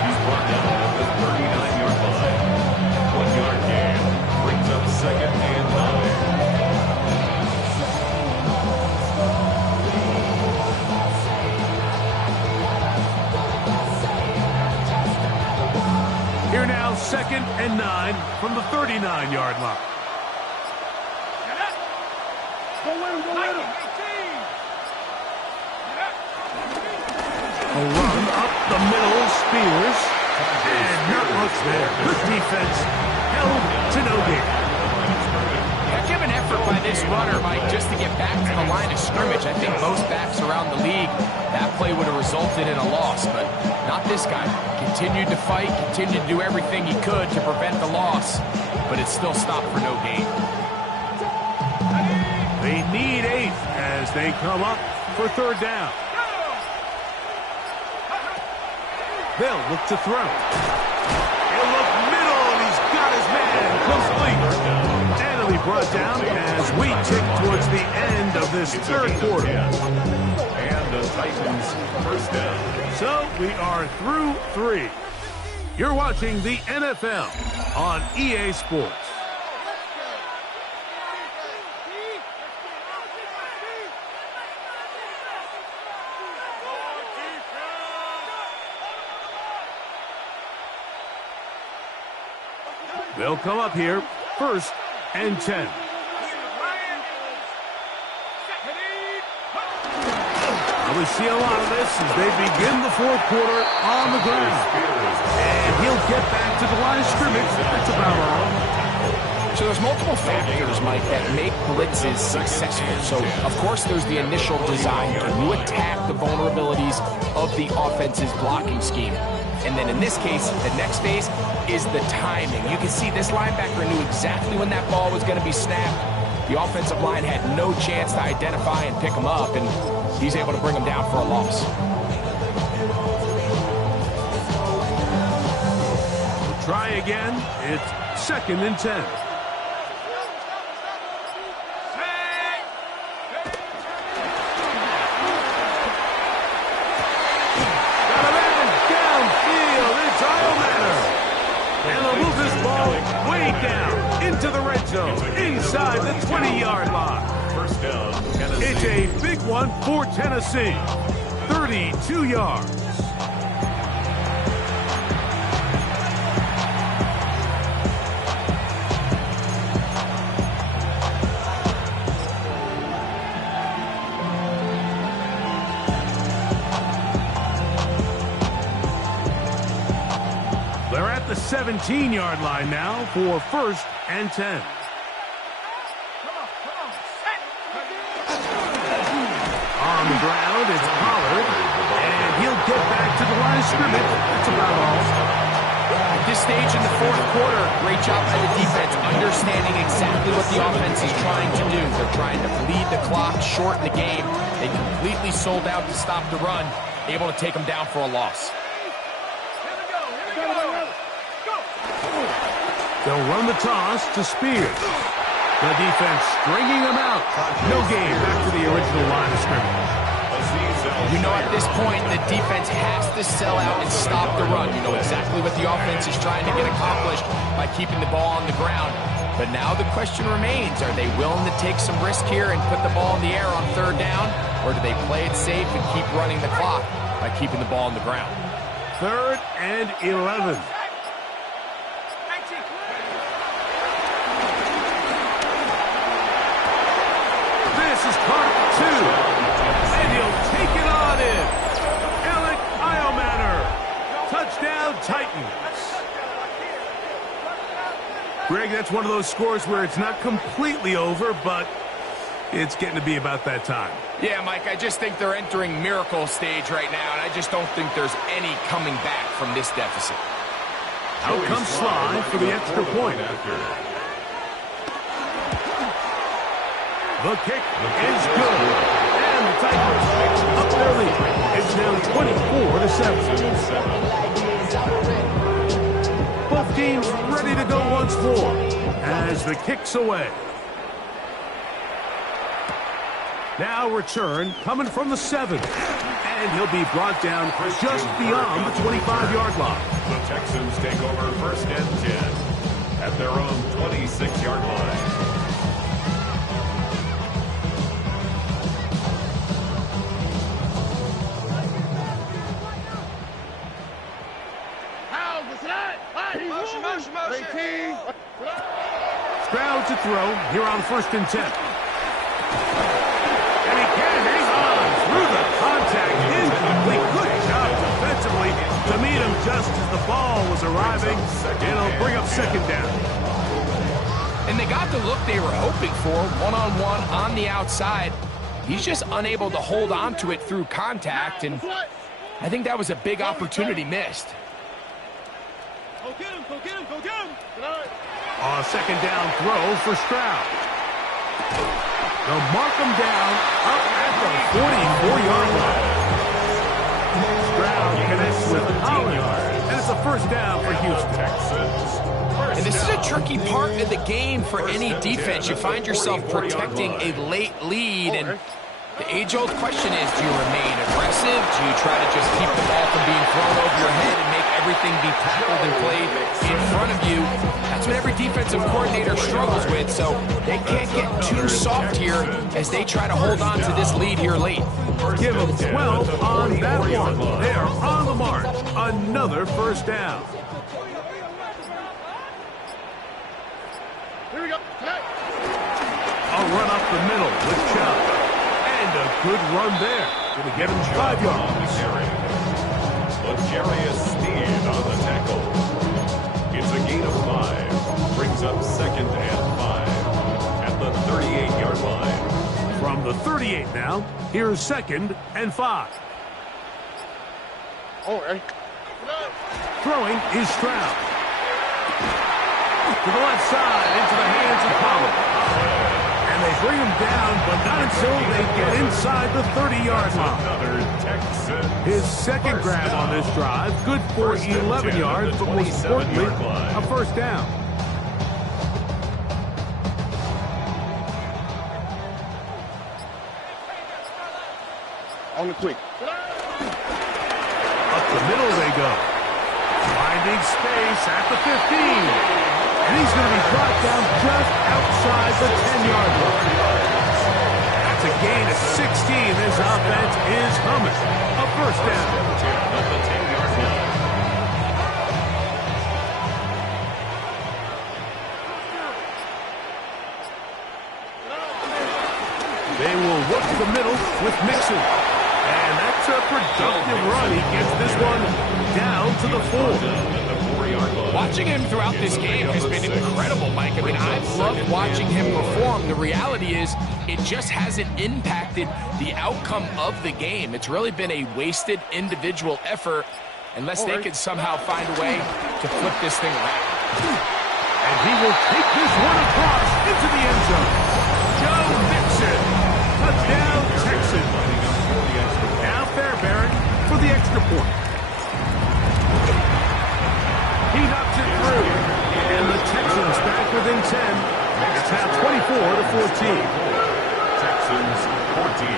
He's brought down at the 39-yard line. 1-yard gain brings up 2nd and 9. Here now, 2nd and 9 from the 39-yard line. Go with him, go with him. A run up the middle, Spears, and not much there. Good defense, held to no gain. Heck of an effort by this runner, Mike, just to get back to the line of scrimmage. I think most backs around the league, that play would have resulted in a loss, but not this guy. Continued to fight, continued to do everything he could to prevent the loss, but it still stopped for no gain. They need 8 as they come up for 3rd down. They'll look to throw. He'll look middle, and he's got his man complete. And he'll be brought down as we tick towards the end of this 3rd quarter. And the Titans 1st down. So we are through 3. You're watching the NFL on EA Sports. They'll come up here, 1st and 10. Well, we see a lot of this as they begin the 4th quarter on the ground. And he'll get back to the line of scrimmage. That's about all. So there's multiple factors, Mike, that make blitzes successful. So, of course, there's the initial design. Can you attack the vulnerabilities of the offense's blocking scheme? And then in this case, the next phase is the timing. You can see this linebacker knew exactly when that ball was going to be snapped. The offensive line had no chance to identify and pick him up, and he's able to bring him down for a loss. We'll try again. It's 2nd and 10. Into the red zone, inside the 20-yard line. 1st down, Tennessee. It's a big one for Tennessee. 32 yards. They're at the 17-yard line now for 1st and 10. On the ground, it's Pollard, and he'll get back to the line of scrimmage. That's about all. At this stage in the 4th quarter, great job by the defense, understanding exactly what the offense is trying to do. They're trying to bleed the clock, shorten the game. They completely sold out to stop the run, able to take them down for a loss. They'll run the toss to Spears. The defense stringing them out. No gain back to the original line of scrimmage. You know, at this point, the defense has to sell out and stop the run. You know exactly what the offense is trying to get accomplished by keeping the ball on the ground. But now the question remains, are they willing to take some risk here and put the ball in the air on third down? Or do they play it safe and keep running the clock by keeping the ball on the ground? 3rd and 11. This is part 2. And he'll take it on in. Alec Iomanner. Touchdown, Titans. Greg, that's one of those scores where it's not completely over, but it's getting to be about that time. Yeah, Mike, I just think they're entering miracle stage right now, and I just don't think there's any coming back from this deficit. Out comes Sly for the extra point. The kick is good. And the Titans up their lead. It's now 24-7. Both teams ready to go once more as the kick's away. Now return coming from the 7. And he'll be brought down just beyond the 25-yard line. The Texans take over 1st and 10 at their own 26-yard line. Stroud to throw here on 1st and 10. And he can hang on through the contact. Incomplete. Good job defensively to meet him just as the ball was arriving. And it'll bring up 2nd down. And they got the look they were hoping for, one-on-one on the outside. He's just unable to hold on to it through contact, and I think that was a big opportunity missed. Go get him, go get him, go get him. On a 2nd down throw for Stroud. They'll mark him down up at the 44-yard line. Stroud connects with Collins, and it's a 1st down for Houston. And this is a tricky part of the game for any defense. You find yourself protecting a late lead, and the age-old question is, do you remain aggressive? Do you try to just keep the ball from being thrown over your head and make everything be tackled and played in front of you? That's what every defensive coordinator struggles with, so they can't get too soft here as they try to hold on to this lead here late. Give them 12 on that one. They are on the march. Another 1st down. Here we go. A run up the middle with Chubb. And a good run there. Going to get him 5 yards. L'Jarius Sneed on the tackle. It's a gain of 5. Brings up 2nd and 5 at the 38-yard line. From the 38 now, here's 2nd and 5. Throwing is Stroud. To the left side, into the hands of Collins. And they bring him down, but not until they get inside the 30-yard line. His 2nd grab on this drive, good for 11 yards, but most importantly, a 1st down. On the quick. Up the middle they go. Finding space at the 15. And he's going to be brought down just outside the 10-yard line. That's a gain of 16. This offense is humming. A 1st down. At the 10-yard line. They will work the middle with Mixon. And that's a productive run. He gets this one down to the 4. Watching him throughout this game has been incredible, Mike. I mean, I've loved watching him perform. The reality is it just hasn't impacted the outcome of the game. It's really been a wasted individual effort unless they can somehow find a way to flip this thing around. And he will take this one across into the end zone. Joe Mixon. Touchdown, Texans. Now Fairbairn for the extra point. He knocks it through, and the Texans within 10. It's now 24-14. Texans 14.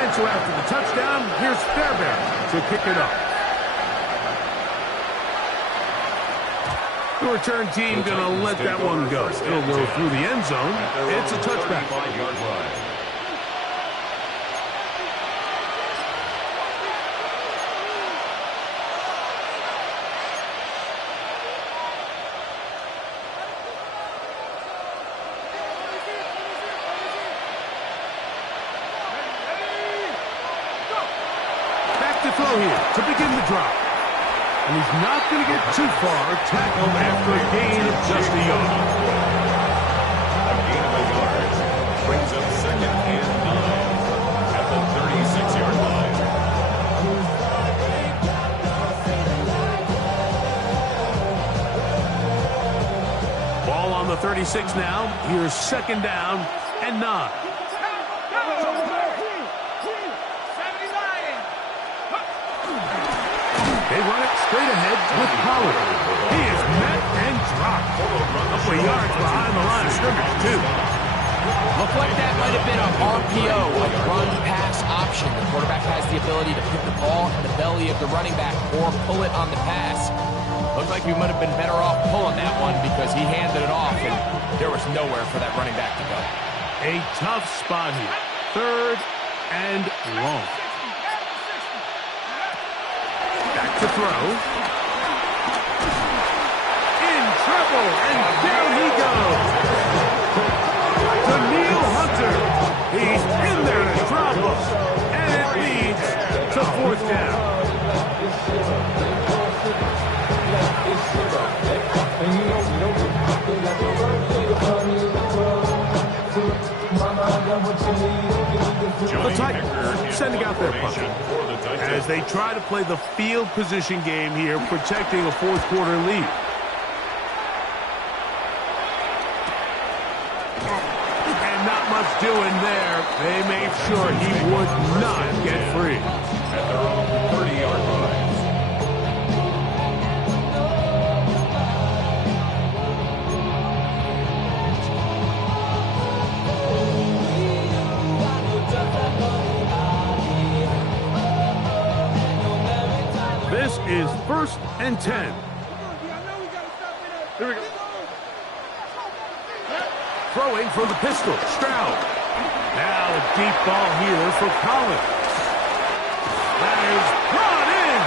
And so after the touchdown, here's Fairbairn to kick it off. The return team going to let that one go. It'll go through the end zone. It's a touchback. Back to throw here to begin the drive. And he's not going to get too far. Tackle after a gain of just a yard. A gain of a yard brings up 2nd and 9 at the 36-yard line. Ball on the 36 now. Here's 2nd down and 9. They run it straight ahead with Pollard. He is met and dropped. Couple of yards behind the line of scrimmage, too. Looked like that might have been an RPO, a run-pass option. The quarterback has the ability to put the ball in the belly of the running back or pull it on the pass. Looked like we might have been better off pulling that one because he handed it off, and there was nowhere for that running back to go. A tough spot here. 3rd and long. Back to throw. In trouble, and down he goes. Daniil Hunter. He's in there to drop him. And it leads to 4th down. The Titans sending out their punter as they try to play the field position game here, protecting a 4th quarter lead. And not much doing there. They made sure he would not get free. At their own 30-yard line. This is 1st and 10. Here we go. Throwing from the pistol, Stroud. Now a deep ball here for Collins. That is brought in.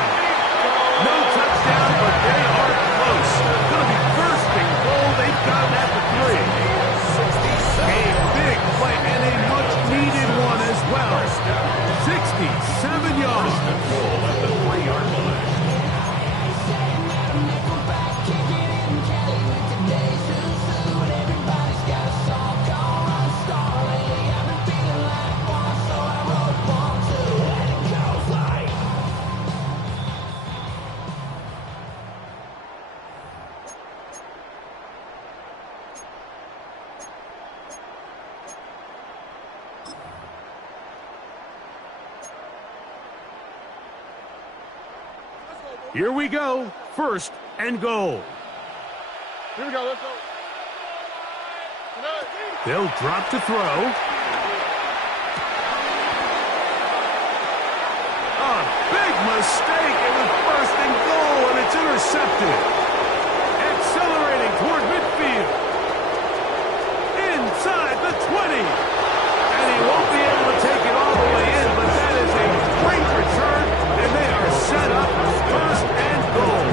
No touchdown, but they are close. Going to be 1st and goal. They've got it at the 3. A big play and a much-needed one as well. 67 yards. At the 3-yard line. Here we go. 1st and goal. Here we go. Let's go. They'll drop to throw. A big mistake. It was 1st and goal, and it's intercepted. Accelerating toward midfield. Inside the 20. And he won't be able to take it all the way in, but that is a great return, and they are set up 1st and goal.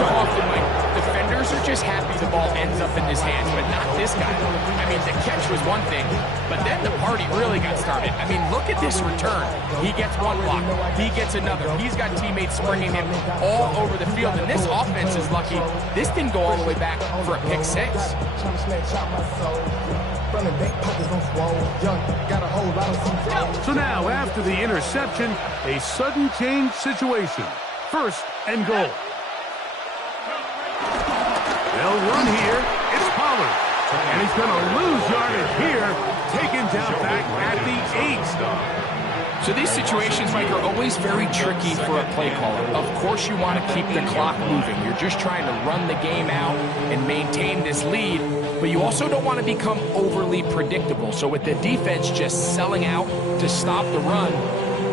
So often, Mike, defenders are just happy the ball ends up in his hands, but not this guy. I mean, the catch was one thing, but then the party really got started. I mean, look at this return. He gets one block. He gets another. He's got teammates springing him all over the field, and this offense is lucky. This didn't go all the way back for a pick 6. So now, after the interception, a sudden change situation. 1st and goal. They'll run here. It's Pollard. And he's going to lose yardage here. Taken down back at the 8. So these situations, Mike, are always very tricky for a play caller. Of course you want to keep the clock moving. You're just trying to run the game out and maintain this lead, but you also don't want to become overly predictable. So with the defense just selling out to stop the run,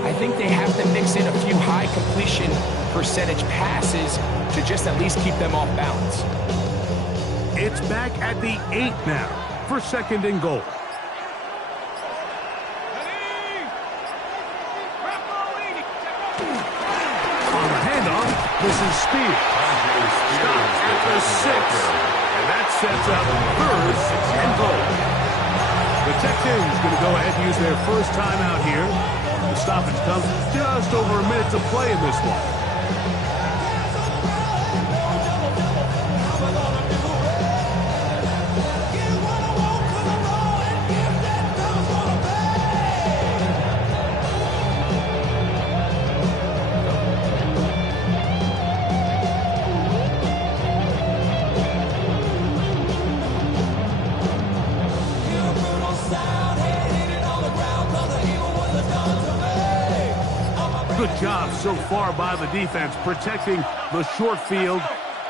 I think they have to mix in a few high completion percentage passes to just at least keep them off balance. It's back at the 8 now for 2nd and goal. This is Spears. Stopped at the 6, and that sets up 3rd and goal. The Texans going to go ahead and use their first timeout here. The stoppage comes just over a minute to play in this one. Good job so far by the defense protecting the short field.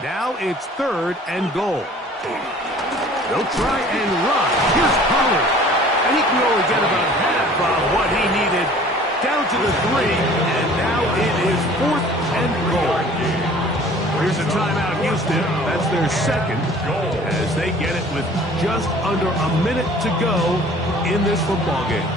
Now it's 3rd and goal. They'll try and run. Here's Pollard. And he can only get about half of what he needed. Down to the 3, and now it is 4th and goal. Here's a timeout, Houston. That's their 2nd as they get it with just under a minute to go in this football game.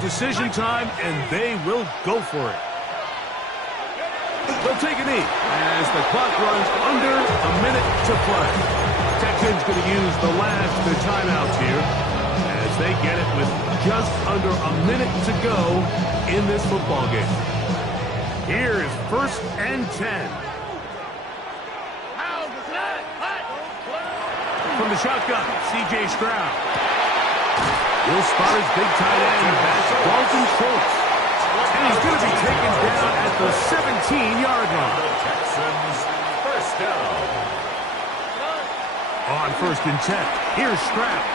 Decision time, and they will go for it. They'll take a knee as the clock runs under a minute to play. Texans going to use the last of their timeouts here as they get it with just under a minute to go in this football game. Here is 1st and 10. From the shotgun, C.J. Stroud. He'll spot his big tight end. That's Dalton Schultz. And he's going to be taken down at the 17-yard line. Texans, 1st down. On 1st and 10, here's Stroud.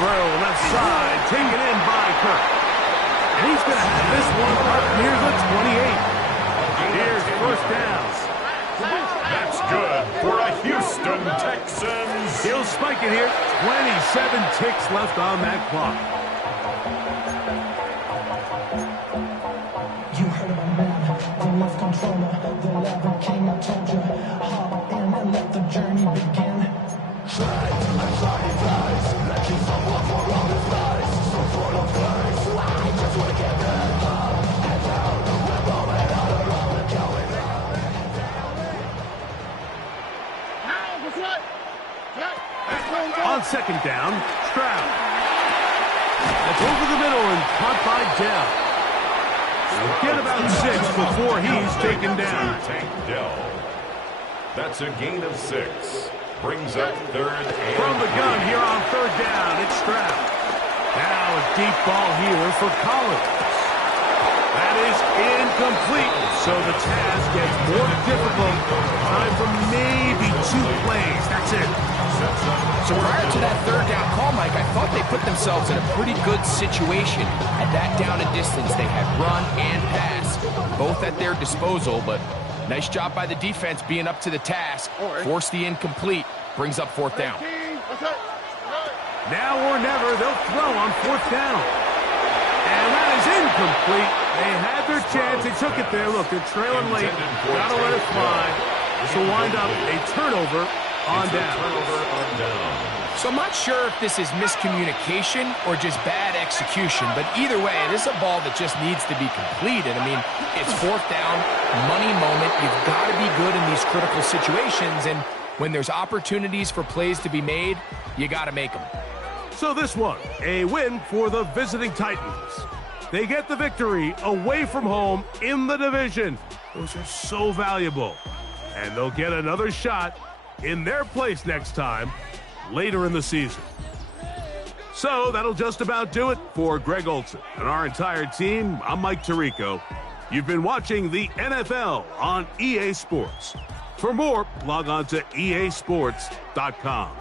Throw left side, taken in by Kirk. And he's going to have this one up near the 28. Here's 1st down. That's good for a Houston Texans. He'll spike it here. 27 ticks left on that clock. You heard of a man, the left controller, the lever king, I told you. Hop in and let the journey begin. Try, I try, he flies. Like he's someone for all his lies. So full of lies. I just want to get that up and down. We're going all around the going down. On 2nd down, Stroud. That's over the middle and caught by Dell. Get about 6 before he's taken down. Tank Dell. That's a gain of 6. Brings up 3rd and From the gun here on 3rd down, it's Stroud. Now a deep ball here for Collins. That is incomplete, so the task gets more difficult. Time for maybe 2 plays. That's it. So prior to that 3rd down call, Mike, I thought they put themselves in a pretty good situation at that down and distance. They had run and pass, both at their disposal, but nice job by the defense being up to the task. Force the incomplete, brings up 4th down. Now or never, they'll throw on 4th down. And that is incomplete. They had their chance. They took it there. Look, they're trailing late. Got to let it fly. This will wind up a turnover on down. So I'm not sure if this is miscommunication or just bad execution, but either way, this is a ball that just needs to be completed. I mean, it's 4th down, money moment. You've got to be good in these critical situations, and when there's opportunities for plays to be made, you got to make them. So this one, a win for the visiting Titans. They get the victory away from home in the division. Those are so valuable. And they'll get another shot in their place next time, later in the season. So that'll just about do it for Greg Olson and our entire team. I'm Mike Tirico. You've been watching the NFL on EA Sports. For more, log on to easports.com.